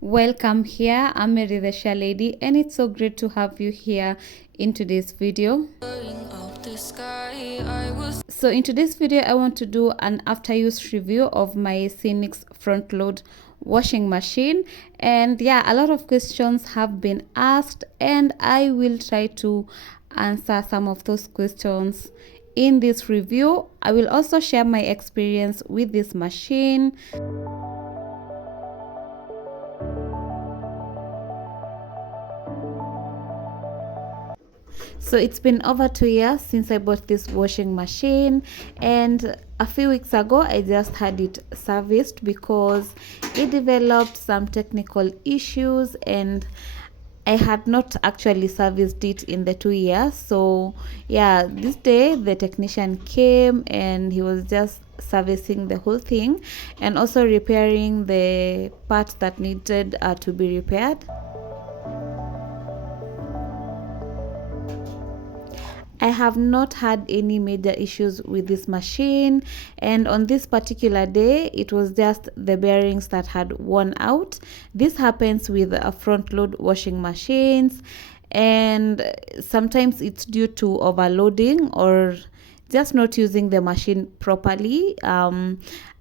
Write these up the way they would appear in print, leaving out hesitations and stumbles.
Welcome here. I'm Mary the Share Lady, and it's so great to have you here in today's video. So in today's video, I want to do an after use review of my SYINIX front load washing machine. And yeah, a lot of questions have been asked, and I will try to answer some of those questions in this review. I will also share my experience with this machine. So it's been over 2 years since I bought this washing machine, and a few weeks ago I just had it serviced because it developed some technical issues and I had not actually serviced it in the 2 years. So yeah, this day the technician came and he was just servicing the whole thing and also repairing the parts that needed to be repaired. I have not had any major issues with this machine, and on this particular day it was just the bearings that had worn out. This happens with front load washing machines, and sometimes it's due to overloading or just not using the machine properly.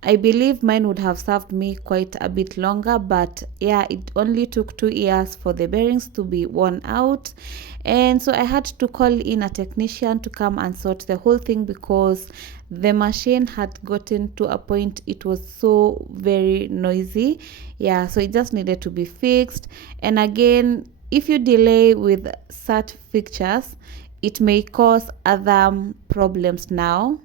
I believe mine would have served me quite a bit longer, but yeah, it only took 2 years for the bearings to be worn out. And so I had to call in a technician to come and sort the whole thing because the machine had gotten to a point it was so very noisy. Yeah, so it just needed to be fixed. And again, if you delay with such fixtures, it may cause other problems now.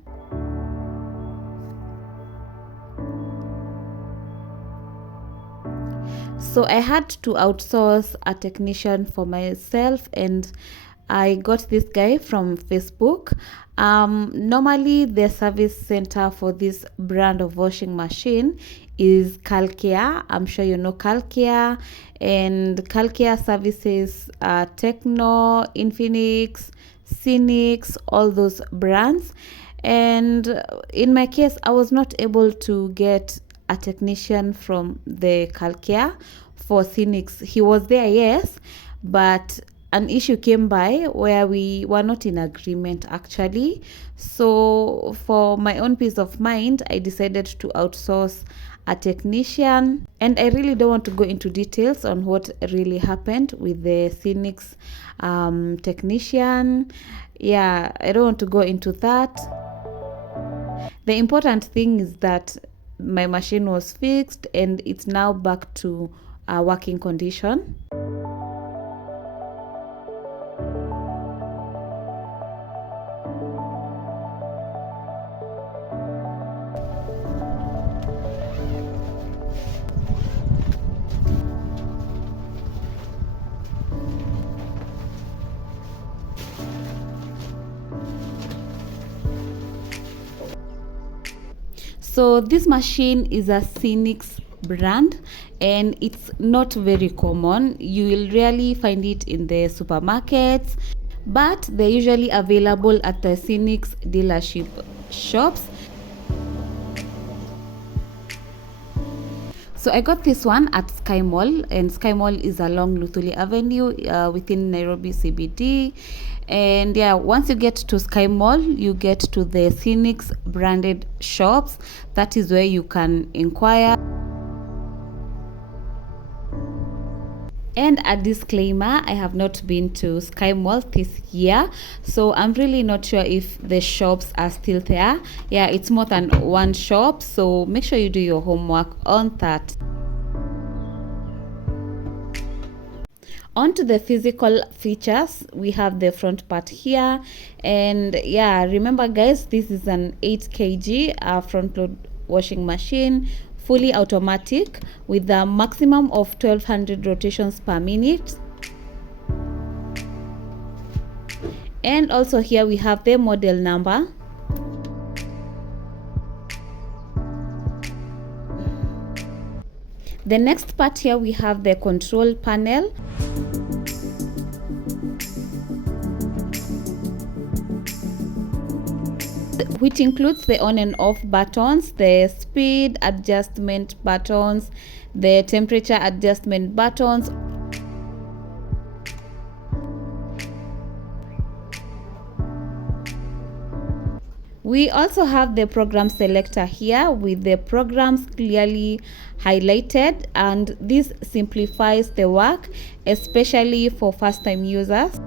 So I had to outsource a technician for myself, and I got this guy from Facebook. Normally the service center for this brand of washing machine is Calcare. I'm sure you know Calcare, and Calcare services Techno, Infinix, SYINIX, all those brands. And in my case, I was not able to get a technician from the Calcare for SYINIX. He was there, yes, but an issue came by where we were not in agreement actually. So for my own peace of mind, I decided to outsource a technician, and I really don't want to go into details on what really happened with the SYINIX technician. Yeah, I don't want to go into that. The important thing is that my machine was fixed and it's now back to a working condition. So this machine is a SYINIX brand, and it's not very common. You will rarely find it in the supermarkets, but they're usually available at the SYINIX dealership shops. So I got this one at Sky Mall, and Sky Mall is along Luthuli Avenue within Nairobi CBD. And yeah, once you get to Sky Mall, you get to the SYINIX branded shops. That is where you can inquire. And a disclaimer, I have not been to Sky Mall this year, so I'm really not sure if the shops are still there. Yeah, it's more than one shop, so make sure you do your homework on that. On to the physical features, we have the front part here, and yeah, remember guys, this is an 8 kg front load washing machine, fully automatic with a maximum of 1200 rotations per minute. And also here we have the model number. The next part here we have the control panel. which includes the on and off buttons, the speed adjustment buttons, the temperature adjustment buttons. We also have the program selector here with the programs clearly highlighted, and this simplifies the work, especially for first-time users.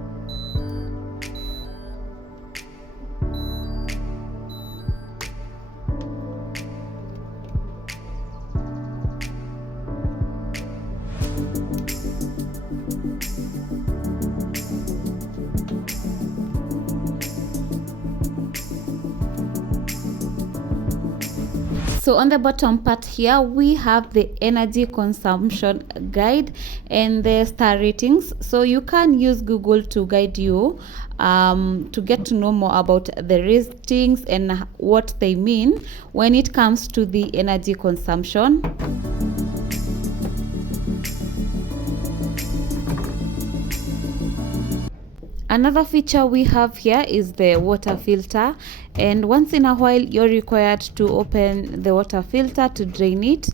So on the bottom part here, we have the energy consumption guide and the star ratings. So you can use Google to guide you to get to know more about the ratings and what they mean when it comes to the energy consumption. Another feature we have here is the water filter, and once in a while you're required to open the water filter to drain it,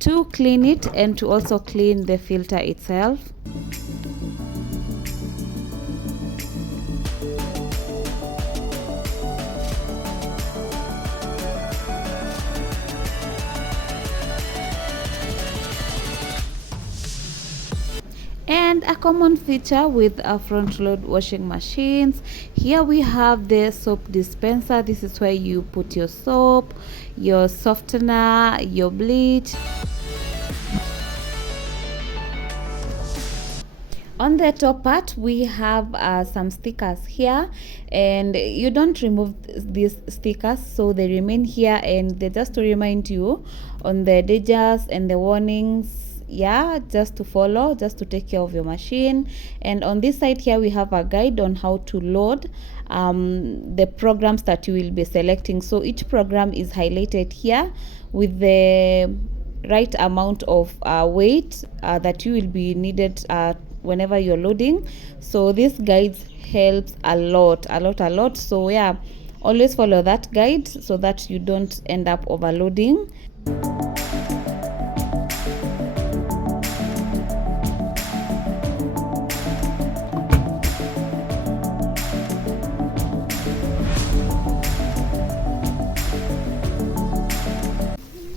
to clean it, and to also clean the filter itself. And a common feature with front load washing machines, here we have the soap dispenser. This is where you put your soap, your softener, your bleach. On the top part, we have some stickers here, and you don't remove these stickers, so they remain here, and they're just to remind you on the dangers and the warnings, yeah, just to follow, just to take care of your machine. And on this side here, we have a guide on how to load the programs that you will be selecting. So each program is highlighted here with the right amount of weight that you will be needed whenever you're loading. So this guide helps a lot. So yeah, always follow that guide so that you don't end up overloading.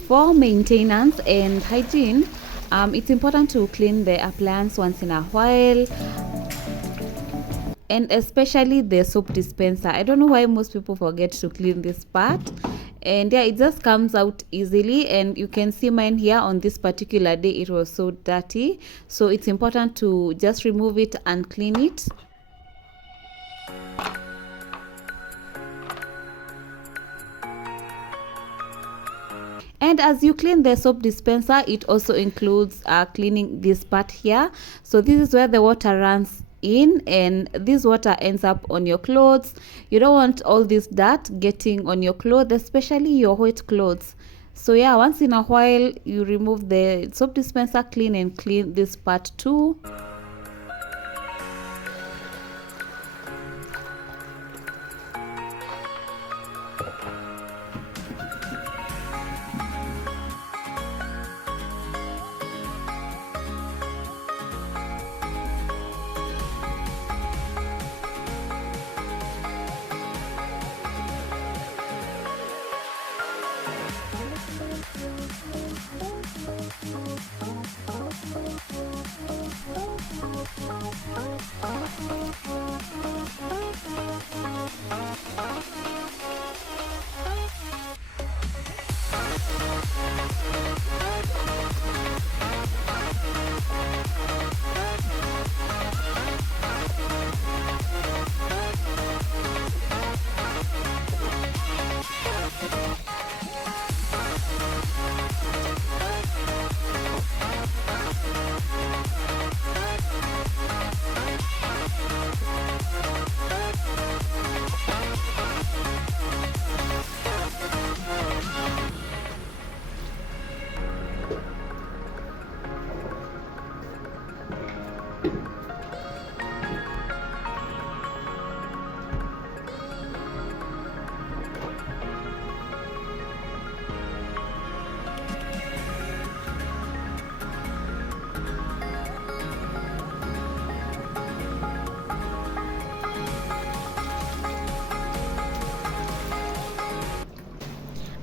For maintenance and hygiene, it's important to clean the appliance once in a while, and especially the soap dispenser. I don't know why most people forget to clean this part, and yeah, it just comes out easily. And you can see mine here on this particular day, it was so dirty, so it's important to just remove it and clean it. And as you clean the soap dispenser, it also includes cleaning this part here. So this is where the water runs in, and this water ends up on your clothes. You don't want all this dirt getting on your clothes, especially your wet clothes. So yeah, once in a while you remove the soap dispenser, clean, and clean this part too.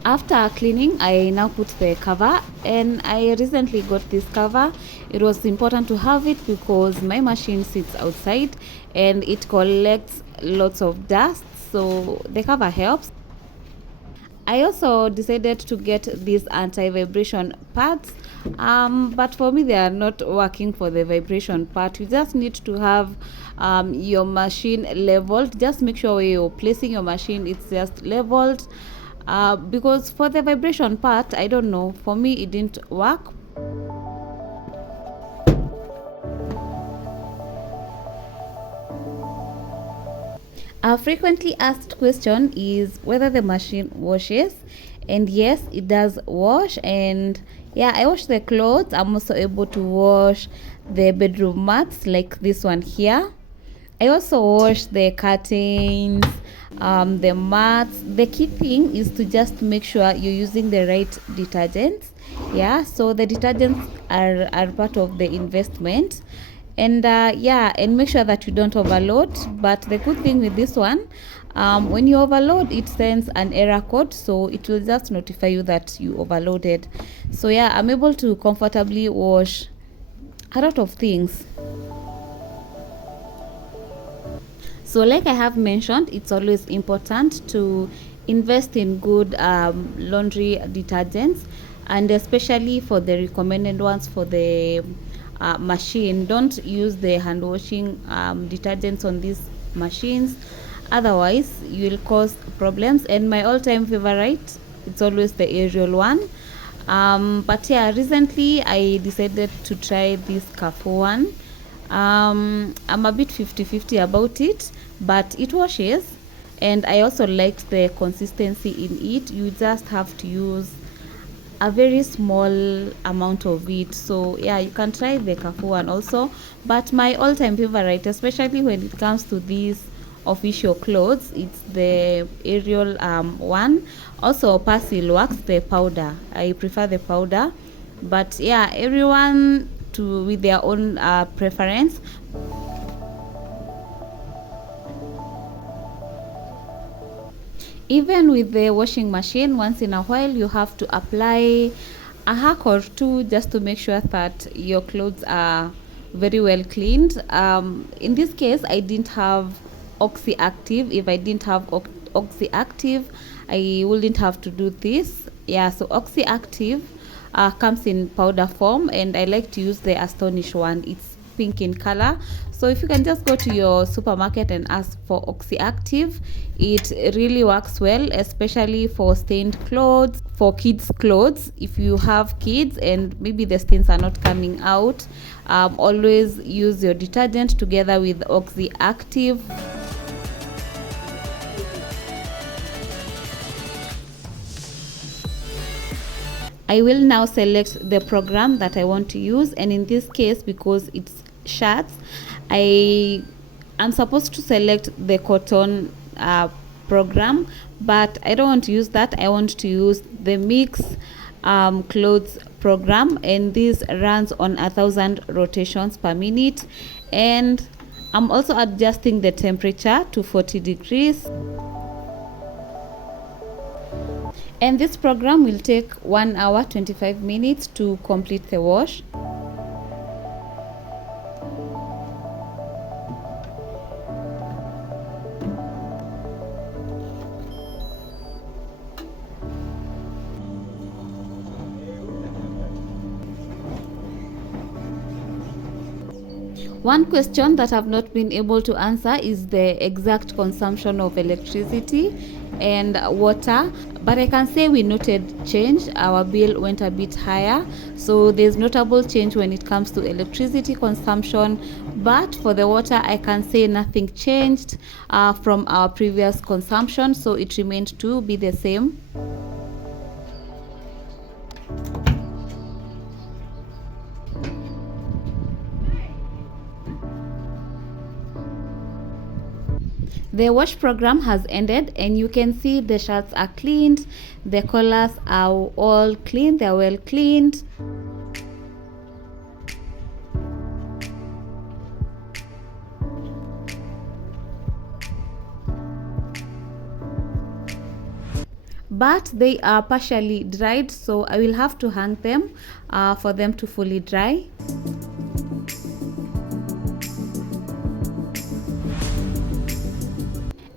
After cleaning, I now put the cover, and I recently got this cover. It was important to have it because my machine sits outside and it collects lots of dust, so the cover helps. I also decided to get these anti-vibration pads, but for me they are not working for the vibration part. You just need to have your machine leveled. Just make sure where you're placing your machine it's just leveled, because for the vibration part, I don't know, for me it didn't work. A frequently asked question is whether the machine washes, and yes, it does wash. And yeah, I wash the clothes. I'm also able to wash the bedroom mats like this one here. I also wash the curtains, the mats. The key thing is to just make sure you're using the right detergents. Yeah, so the detergents are part of the investment. And yeah, and make sure that you don't overload. But the good thing with this one, when you overload, it sends an error code, so it will just notify you that you overloaded. So yeah, I'm able to comfortably wash a lot of things. So like I have mentioned, it's always important to invest in good laundry detergents, and especially for the recommended ones for the machine. Don't use the hand washing detergents on these machines, otherwise you will cause problems. And my all-time favorite, it's always the Ariel one. But yeah, recently I decided to try this Carrefour one. I'm a bit 50-50 about it, but it washes, and I also liked the consistency in it. You just have to use a very small amount of it. So yeah, you can try the Carrefour one also, but my all-time favorite, especially when it comes to these official clothes, it's the Ariel one. Also Persil works, the powder. I prefer the powder, but yeah, everyone to with their own preference. Even with the washing machine, once in a while you have to apply a hack or two just to make sure that your clothes are very well cleaned. In this case, I didn't have Oxy Active. If I didn't have Oxy Active, I wouldn't have to do this. Yeah, so Oxy Active comes in powder form, and I like to use the Astonish one. It's pink in color. So if you can just go to your supermarket and ask for Oxy Active, it really works well, especially for stained clothes, for kids clothes. If you have kids and maybe the stains are not coming out, always use your detergent together with Oxy Active. I will now select the program that I want to use, and in this case, because it's shirts, I am supposed to select the cotton program, but I don't want to use that. I want to use the mix clothes program, and this runs on 1,000 rotations per minute, and I'm also adjusting the temperature to 40 degrees. And this program will take 1 hour 25 minutes to complete the wash. One question that I've not been able to answer is the exact consumption of electricity and water, but I can say we noted change. Our bill went a bit higher, so there's notable change when it comes to electricity consumption, but for the water I can say nothing changed from our previous consumption, so it remained to be the same. The wash program has ended, and you can see the shirts are cleaned, the collars are all clean, they're well cleaned. but they are partially dried, so I will have to hang them for them to fully dry.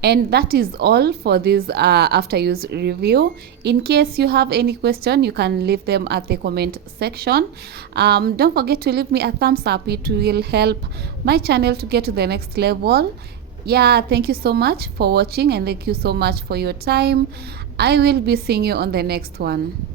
And that is all for this after use review. In case you have any question, you can leave them at the comment section. Don't forget to leave me a thumbs up. It will help my channel to get to the next level. Yeah, thank you so much for watching, and thank you so much for your time. I will be seeing you on the next one.